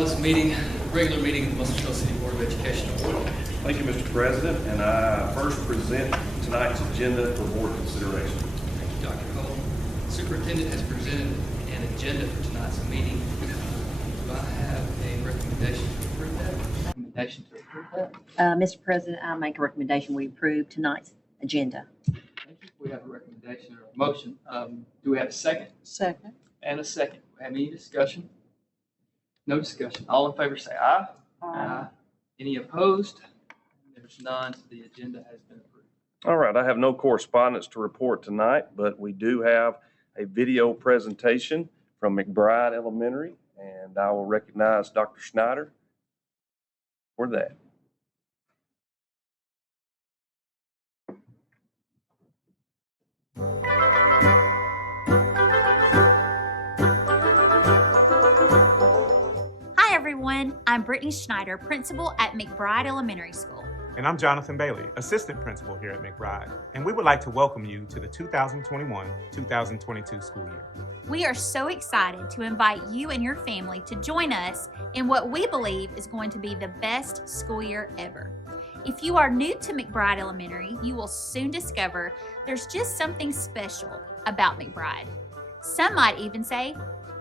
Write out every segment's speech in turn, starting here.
call this meeting, regular meeting of the Muscle Shoals City Board of Education to order. Thank you, Mr. President, and I first present tonight's agenda for board consideration. Thank you, Dr. Cole. Superintendent has presented an agenda for tonight's meeting. Do I have a recommendation to approve that? Recommendation to approve that? Mr. President, I make a recommendation we approve tonight's agenda. Thank you. We have a recommendation or a motion. Do we have a second? Second. And a second. Have any discussion? No discussion. All in favor say aye. Aye. Any opposed? There's none, so the agenda has been approved. All right, I have no correspondence to report tonight, but we do have a video presentation from McBride Elementary, and I will recognize Dr. Schneider for that. Hi everyone, I'm Brittany Schneider, principal at McBride Elementary School. And I'm Jonathan Bailey, assistant principal here at McBride, and we would like to welcome you to the 2021-2022 school year. We are so excited to invite you and your family to join us in what we believe is going to be the best school year ever. If you are new to McBride Elementary, you will soon discover there's just something special about McBride. Some might even say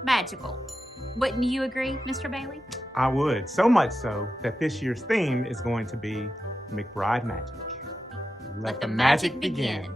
magical. Wouldn't you agree, Mr. Bailey? I would, so much so that this year's theme is going to be McBride Magic. Let the magic begin.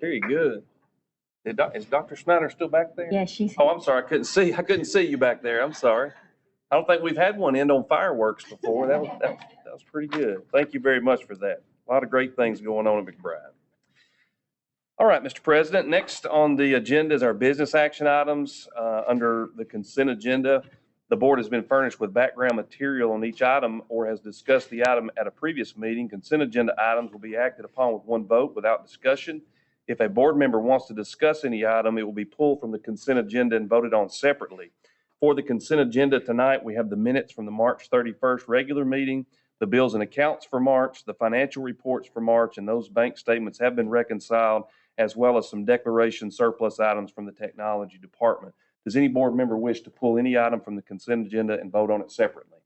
Very good. Is Dr. Snyder still back there? Yeah, she's. Oh, I'm sorry. I couldn't see you back there. I'm sorry. I don't think we've had one end on fireworks before. That was pretty good. Thank you very much for that. A lot of great things going on at McBride. All right, Mr. President, next on the agenda is our business action items. Under the consent agenda, the board has been furnished with background material on each item or has discussed the item at a previous meeting. Consent agenda items will be acted upon with one vote without discussion. If a board member wants to discuss any item, it will be pulled from the consent agenda and voted on separately. For the consent agenda tonight, we have the minutes from the March 31st regular meeting, the bills and accounts for March, the financial reports for March, and those bank statements have been reconciled, as well as some declaration surplus items from the technology department. Does any board member wish to pull any item from the consent agenda and vote on it separately?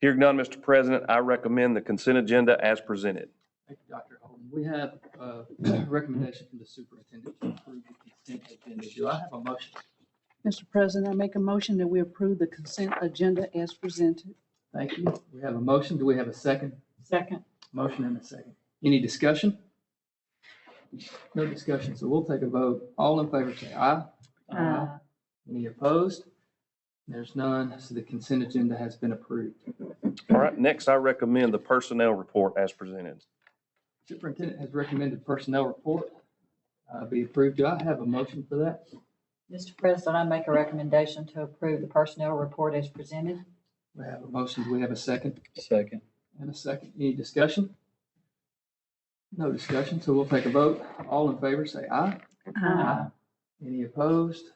Hearing none, Mr. President, I recommend the consent agenda as presented. Thank you, Dr. Holden. We have a recommendation from the superintendent to approve the consent agenda. Do I have a motion? Mr. President, I make a motion that we approve the consent agenda as presented. Thank you. We have a motion. Do we have a second? Second. Motion and a second. Any discussion? No discussion, so we'll take a vote. All in favor say aye. Aye. Any opposed? There's none, so the consent agenda has been approved. All right, next I recommend the personnel report as presented. Superintendent has recommended personnel report be approved. Do I have a motion for that? Mr. President, I make a recommendation to approve the personnel report as presented. We have a motion. Do we have a second? Second. And a second. Any discussion? No discussion, so we'll take a vote. All in favor say aye. Any opposed?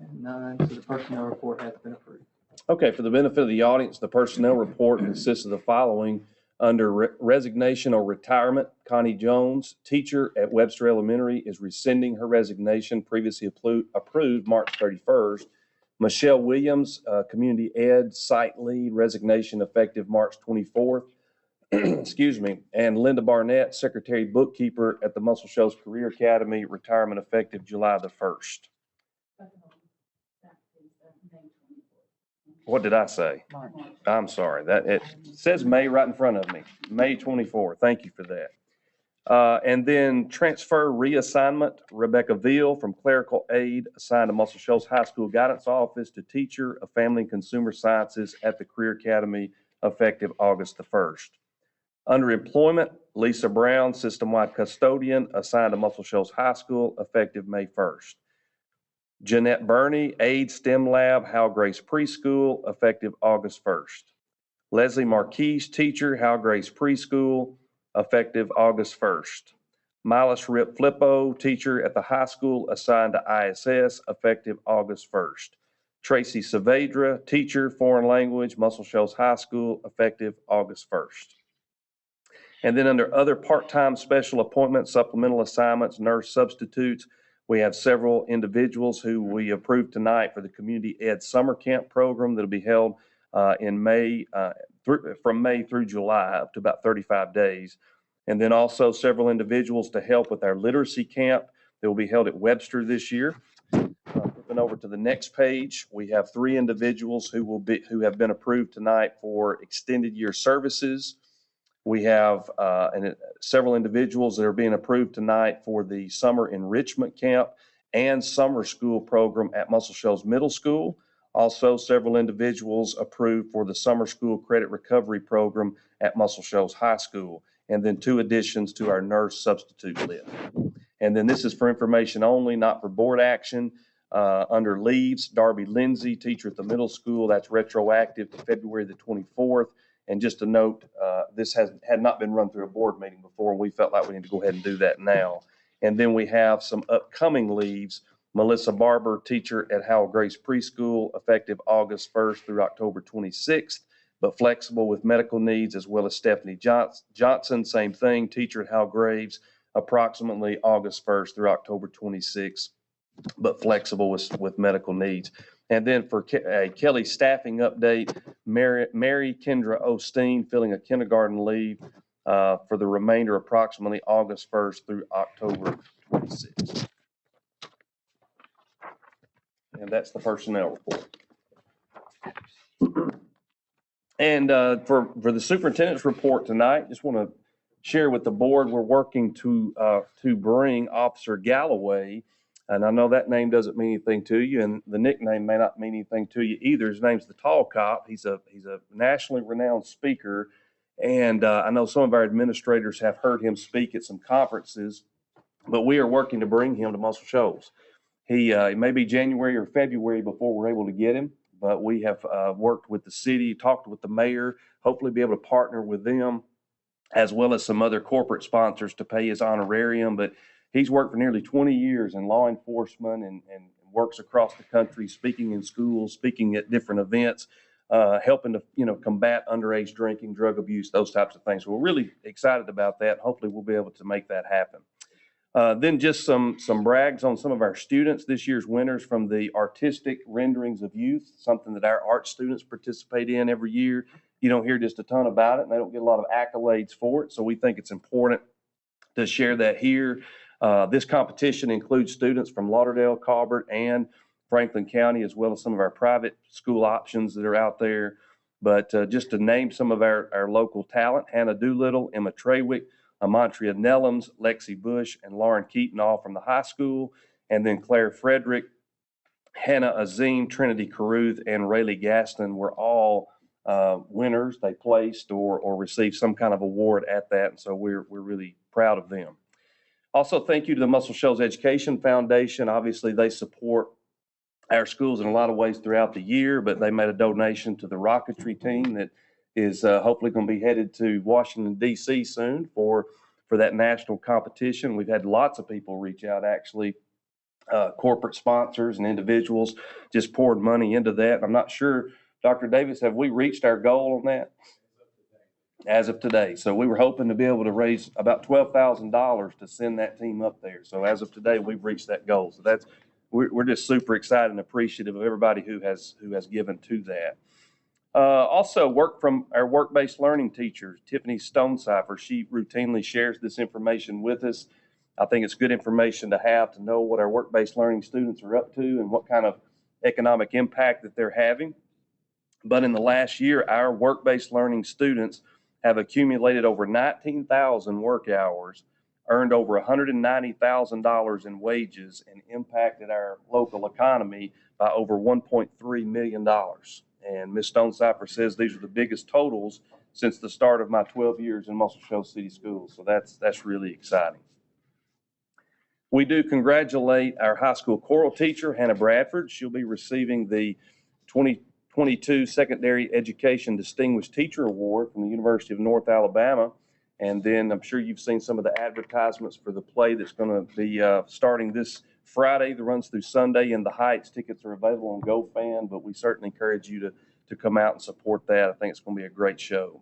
And none, so the personnel report has been approved. Okay, for the benefit of the audience, the personnel report consists of the following. Under resignation or retirement, Connie Jones, teacher at Webster Elementary, is rescinding her resignation previously approved March 31st. Michelle Williams, community ed site lead, resignation effective March 24th. Excuse me. And Linda Barnett, secretary bookkeeper at the Muscle Shoals Career Academy, retirement effective July the 1st. What did I say? March. I'm sorry. That it says May right in front of me. May 24. Thank you for that. And then transfer reassignment, Rebecca Veal from clerical aide assigned to Muscle Shoals High School Guidance Office to teacher of Family and Consumer Sciences at the Career Academy effective August the 1st. Under employment, Lisa Brown, system-wide custodian assigned to Muscle Shoals High School effective May 1st. Jeanette Burney, aide STEM lab, Hal Grace Preschool, effective August 1st. Leslie Marquise, teacher, Hal Grace Preschool, effective August 1st. Milas Rip Flippo, teacher at the high school, assigned to ISS, effective August 1st. Tracy Saavedra, teacher, foreign language, Muscle Shoals High School, effective August 1st. And then under other part-time special appointments, supplemental assignments, nurse substitutes, we have several individuals who we approved tonight for the Community Ed Summer Camp program that'll be held in May, from May through July, up to about 35 days. And then also several individuals to help with our literacy camp that will be held at Webster this year. Flipping over to the next page, we have 3 individuals who have been approved tonight for extended year services. We have several individuals that are being approved tonight for the summer enrichment camp and summer school program at Muscle Shoals Middle School. Also, several individuals approved for the summer school credit recovery program at Muscle Shoals High School. And then 2 additions to our nurse substitute list. And then this is for information only, not for board action. Under leaves, Darby Lindsay, teacher at the middle school, that's retroactive to February the 24th. And just a note, this had not been run through a board meeting before, and we felt like we need to go ahead and do that now. And then we have some upcoming leaves. Melissa Barber, teacher at Howell Grace Preschool, effective August 1st through October 26th, but flexible with medical needs, as well as Stephanie Johnson, same thing, teacher at Howell Graves, approximately August 1st through October 26th, but flexible with medical needs. And then for a Kelly staffing update, Mary Kendra Osteen filling a kindergarten leave for the remainder approximately August 1st through October 26th. And that's the personnel report. And for the superintendent's report tonight, just want to share with the board, we're working to bring Officer Galloway, and I know that name doesn't mean anything to you, and the nickname may not mean anything to you either. His name's the Tall Cop. He's a nationally renowned speaker, and I know some of our administrators have heard him speak at some conferences, but we are working to bring him to Muscle Shoals. It may be January or February before we're able to get him, but we have worked with the city, talked with the mayor, hopefully be able to partner with them, as well as some other corporate sponsors to pay his honorarium. But he's worked for nearly 20 years in law enforcement and works across the country, speaking in schools, speaking at different events, helping to combat underage drinking, drug abuse, those types of things. So we're really excited about that. Hopefully we'll be able to make that happen. Then just some brags on some of our students. This year's winners from the Artistic Renderings of Youth, something that our art students participate in every year. You don't hear just a ton about it, and they don't get a lot of accolades for it. So we think it's important to share that here. This competition includes students from Lauderdale, Colbert, and Franklin County, as well as some of our private school options that are out there. But just to name some of our local talent: Hannah Doolittle, Emma Trawick, Amontria Nellums, Lexi Bush, and Lauren Keaton, all from the high school. And then Claire Frederick, Hannah Azim, Trinity Caruth, and Rayleigh Gaston were all winners. They placed or received some kind of award at that. And so we're really proud of them. Also, thank you to the Muscle Shoals Education Foundation. Obviously, they support our schools in a lot of ways throughout the year, but they made a donation to the rocketry team that is hopefully going to be headed to Washington, D.C. soon for that national competition. We've had lots of people reach out, actually, corporate sponsors and individuals just poured money into that. I'm not sure, Dr. Davis, have we reached our goal on that? As of today. So we were hoping to be able to raise about $12,000 to send that team up there. So as of today, we've reached that goal. So we're just super excited and appreciative of everybody who has given to that. Also, work from our work-based learning teacher, Tiffany Stonecipher. She routinely shares this information with us. I think it's good information to have to know what our work-based learning students are up to and what kind of economic impact that they're having. But in the last year, our work-based learning students have accumulated over 19,000 work hours, earned over $190,000 in wages, and impacted our local economy by over $1.3 million. And Ms. Stonecipher says these are the biggest totals since the start of my 12 years in Muscle Shoals City Schools. So that's really exciting. We do congratulate our high school choral teacher, Hannah Bradford. She'll be receiving the 2022 Secondary Education Distinguished Teacher Award from the University of North Alabama. And then I'm sure you've seen some of the advertisements for the play that's going to be starting this Friday that runs through Sunday in the Heights. Tickets are available on GoFan, but we certainly encourage you to come out and support that. I think it's going to be a great show.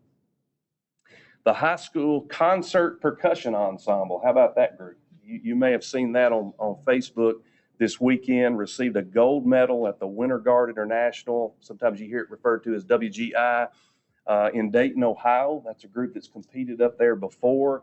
The high school concert percussion ensemble. How about that group? You may have seen that on Facebook this weekend. Received a gold medal at the Winter Guard International. Sometimes you hear it referred to as WGI in Dayton, Ohio. That's a group that's competed up there before.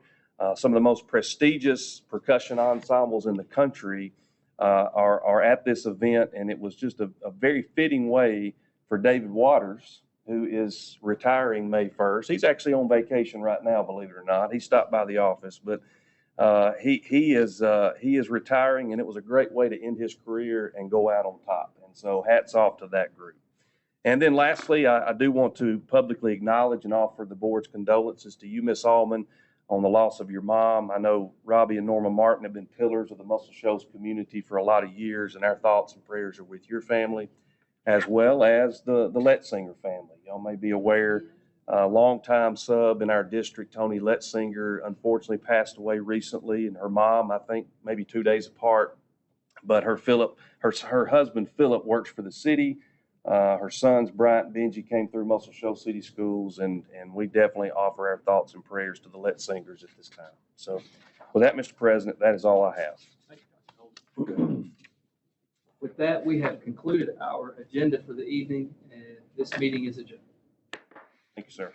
Some of the most prestigious percussion ensembles in the country are at this event, and it was just a very fitting way for David Waters, who is retiring May 1st. He's actually on vacation right now, believe it or not. He stopped by the office, but he is retiring, and it was a great way to end his career and go out on top. And so hats off to that group. And then lastly, I do want to publicly acknowledge and offer the board's condolences to you, Miss Allman, on the loss of your mom. I know Robbie and Norma Martin have been pillars of the Muscle Shoals community for a lot of years, and our thoughts and prayers are with your family, as well as the Letzinger family. Y'all may be aware, longtime sub in our district, Tony Letzinger, unfortunately passed away recently, and her mom, I think, maybe 2 days apart. But her husband Philip works for the city. Her sons, Bryant and Benji, came through Muscle Shoals City Schools, and we definitely offer our thoughts and prayers to the Letzingers at this time. So with that, Mr. President, that is all I have. Thank you, Dr. Holden. With that, we have concluded our agenda for the evening, and this meeting is adjourned. Thank you, sir.